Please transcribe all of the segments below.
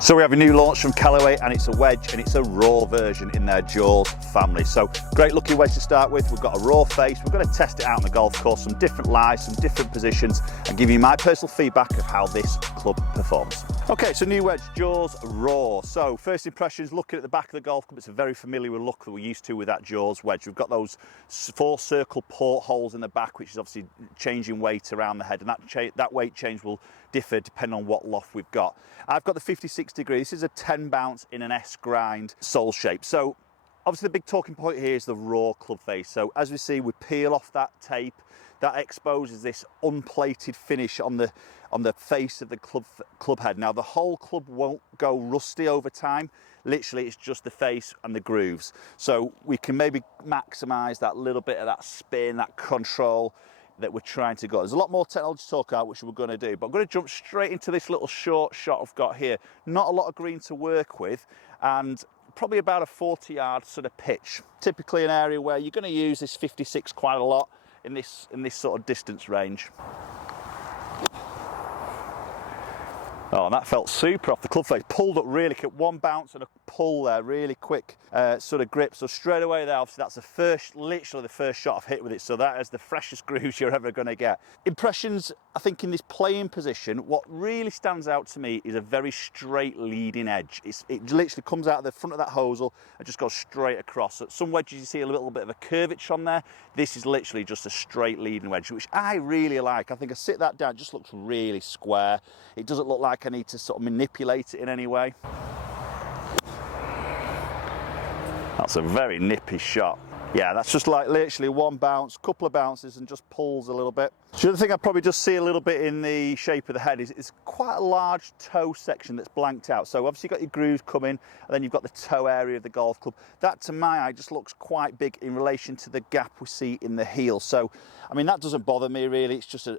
So we have a new launch from Callaway, and it's a wedge, and it's a raw version in their Jaws family. So great looking wedge to start with. We've got a raw face. We're going to test it out on the golf course, some different lies, some different positions, and give you my personal feedback of how this club performs. Okay, so new wedge, Jaws raw. So first impressions, looking at the back of the golf club, it's a very familiar look that we're used to with that Jaws wedge. We've got those 4 circle portholes in the back, which is obviously changing weight around the head, and that weight change will differ depending on what loft we've got. I've got the 56 degree. This is a 10 bounce in an S grind sole shape. So obviously the big talking point here is the raw club face. So as we see, we peel off that tape that exposes this unplated finish on the face of the club head. Now the whole club won't go rusty over time. Literally it's just the face and the grooves. So we can maybe maximize that little bit of that spin, that control that we're trying to go. There's a lot more technology to talk about, which we're going to do, but I'm going to jump straight into this little short shot I've got here. Not a lot of green to work with, and probably about a 40-yard sort of pitch. Typically an area where you're going to use this 56 quite a lot in this sort of distance range. Oh, and that felt super off the club face. Pulled up really quick, one bounce and a pull there, really quick sort of grip. So straight away there, obviously that's literally the first shot I've hit with it. So that is the freshest grooves you're ever going to get. Impressions, I think in this playing position, what really stands out to me is a very straight leading edge. It literally comes out of the front of that hosel and just goes straight across. So some wedges you see a little bit of a curvature on there. This is literally just a straight leading wedge, which I really like. I think I sit that down, it just looks really square. It doesn't look like I need to sort of manipulate it in any way. That's a very nippy shot. Yeah, that's just like literally one bounce, couple of bounces, and just pulls a little bit. The other thing I probably just see a little bit in the shape of the head is it's quite a large toe section that's blanked out. So obviously you've got your grooves coming, and then you've got the toe area of the golf club. That to my eye just looks quite big in relation to the gap we see in the heel. So, I mean, that doesn't bother me really. It's just a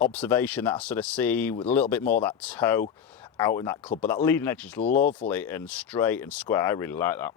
observation that I sort of see with a little bit more of that toe out in that club. But that leading edge is lovely and straight and square. I really like that.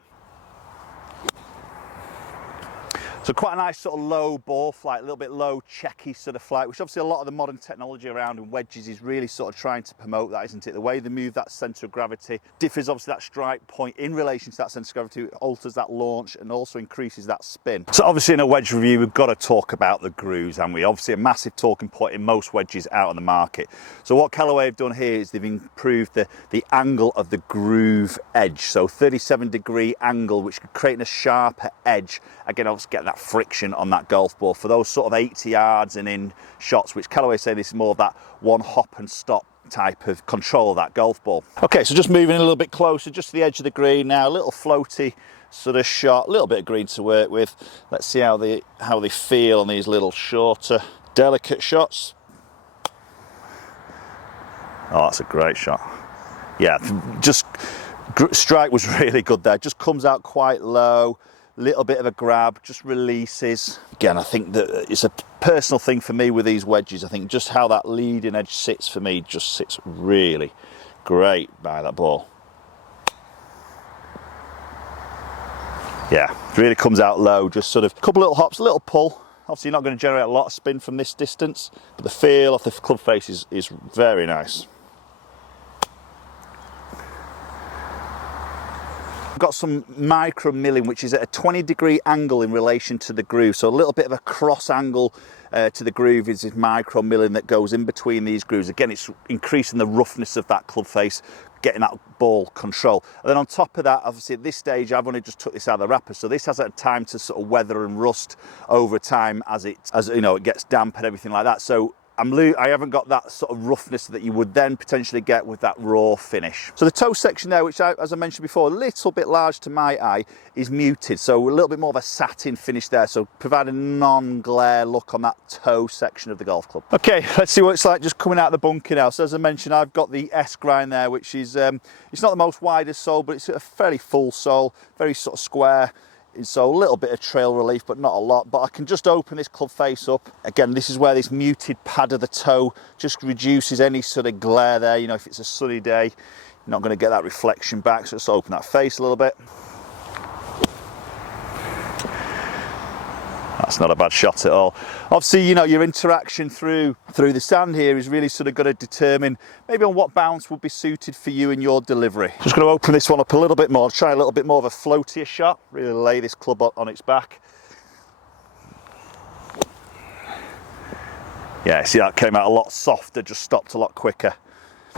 So quite a nice sort of low ball flight, a little bit low checky sort of flight, which obviously a lot of the modern technology around in wedges is really sort of trying to promote that, isn't it? The way they move that centre of gravity differs obviously that strike point in relation to that centre of gravity, alters that launch and also increases that spin. So obviously in a wedge review we've got to talk about the grooves, and we obviously a massive talking point in most wedges out on the market. So what Callaway have done here is they've improved the angle of the groove edge, so 37-degree angle, which could create a sharper edge. Again, obviously get that friction on that golf ball for those sort of 80 yards and in shots, which Callaway say this is more of that one hop and stop type of control of that golf ball. Okay, so just moving a little bit closer, just to the edge of the green now, a little floaty sort of shot, a little bit of green to work with. Let's see how they feel on these little shorter, delicate shots. Oh, that's a great shot. Yeah, just strike was really good there. Just comes out quite low. Little bit of a grab, just releases. Again, I think that it's a personal thing for me with these wedges. I think just how that leading edge sits for me just sits really great by that ball. Yeah, really comes out low, just sort of a couple little hops, a little pull. Obviously you're not going to generate a lot of spin from this distance, but the feel of the club face is very nice. Got some micro milling, which is at a 20-degree angle in relation to the groove, so a little bit of a cross angle to the groove is this micro milling that goes in between these grooves. Again, it's increasing the roughness of that club face, getting that ball control. And then on top of that, obviously at this stage I've only just took this out of the wrapper, so this has had time to sort of weather and rust over time as you know, it gets damp and everything like that. So I haven't got that sort of roughness that you would then potentially get with that raw finish. So the toe section there, which as I mentioned before, a little bit large to my eye, is muted. So a little bit more of a satin finish there. So provide a non-glare look on that toe section of the golf club. Okay, let's see what it's like just coming out of the bunker now. So as I mentioned, I've got the S grind there, which is, it's not the most widest sole, but it's a fairly full sole, very sort of square. So a little bit of trail relief, but not a lot. But I can just open this club face up. Again, this is where this muted pad of the toe just reduces any sort of glare there. You know, if it's a sunny day, you're not going to get that reflection back. So let's open that face a little bit. That's not a bad shot at all. Obviously, you know, your interaction through the sand here is really sort of going to determine maybe on what bounce would be suited for you and your delivery. Just going to open this one up a little bit more, try a little bit more of a floatier shot, really lay this club on its back. Yeah, see, that came out a lot softer, just stopped a lot quicker.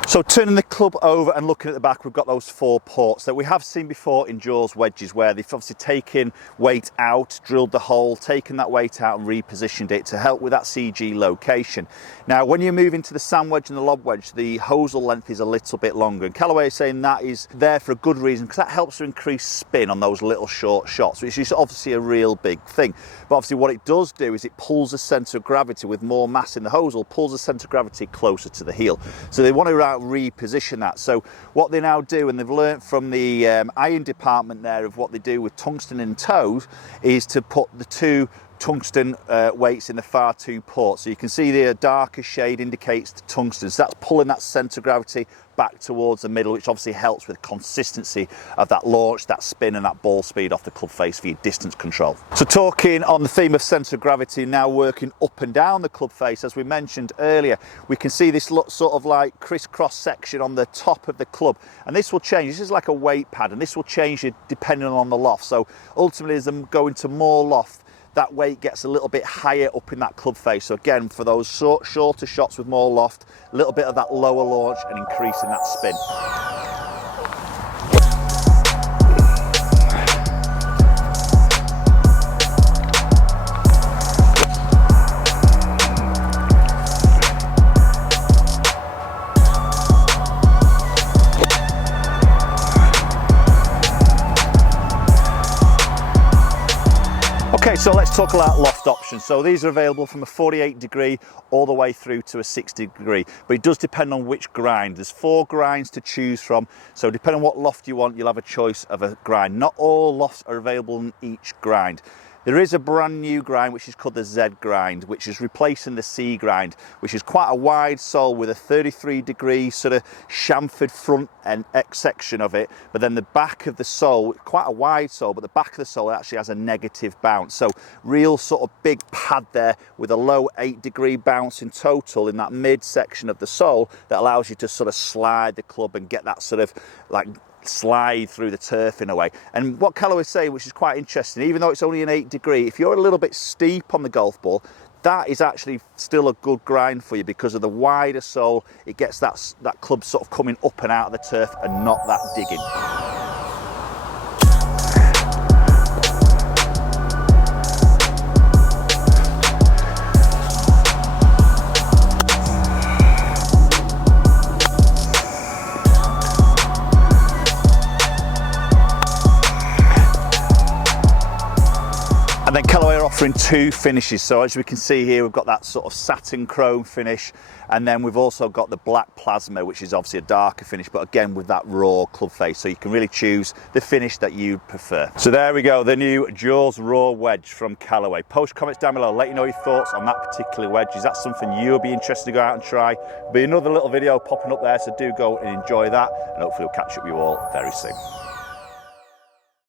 So turning the club over and looking at the back, we've got those 4 ports that we have seen before in Jaws wedges, where they've obviously taken weight out, drilled the hole, taken that weight out and repositioned it to help with that CG location. Now, when you move into the sand wedge and the lob wedge, the hosel length is a little bit longer, and Callaway is saying that is there for a good reason, because that helps to increase spin on those little short shots, which is obviously a real big thing. But obviously what it does do is it pulls the centre of gravity, with more mass in the hosel, pulls the centre of gravity closer to the heel. So they want to reposition that. So what they now do, and they've learnt from the iron department there of what they do with tungsten and toes, is to put the 2 tungsten weights in the far 2 ports. So you can see the darker shade indicates the tungsten. So that's pulling that centre of gravity back towards the middle, which obviously helps with consistency of that launch, that spin and that ball speed off the club face for your distance control. So talking on the theme of centre of gravity, now working up and down the club face, as we mentioned earlier, we can see this sort of like crisscross section on the top of the club, and this will change. This is like a weight pad, and this will change depending on the loft. So ultimately, as I'm going to more loft, that weight gets a little bit higher up in that club face. So again, for those shorter shots with more loft, a little bit of that lower launch and increasing that spin. Okay, so let's talk about loft options. So these are available from a 48 degree all the way through to a 60 degree, but it does depend on which grind. There's 4 grinds to choose from, so depending on what loft you want, you'll have a choice of a grind. Not all lofts are available in each grind. There is a brand new grind which is called the Zed Grind, which is replacing the C grind, which is quite a wide sole with a 33 degree sort of chamfered front and X section of it, but then the back of the sole, quite a wide sole, but the back of the sole actually has a negative bounce. So real sort of big pad there with a low 8 degree bounce in total in that mid section of the sole that allows you to sort of slide the club and get that sort of like slide through the turf in a way. And what Callaway's saying, which is quite interesting, even though it's only an 8 degree, if you're a little bit steep on the golf ball, that is actually still a good grind for you because of the wider sole. It gets that club sort of coming up and out of the turf and not that digging. And then Callaway are offering 2 finishes. So as we can see here, we've got that sort of satin chrome finish, and then we've also got the black plasma, which is obviously a darker finish, but again with that raw club face. So you can really choose the finish that you prefer. So there we go, the new Jaws Raw Wedge from Callaway. Post comments down below, let you know your thoughts on that particular wedge. Is that something you'll be interested to go out and try? There'll be another little video popping up there, so do go and enjoy that, and hopefully we'll catch up with you all very soon.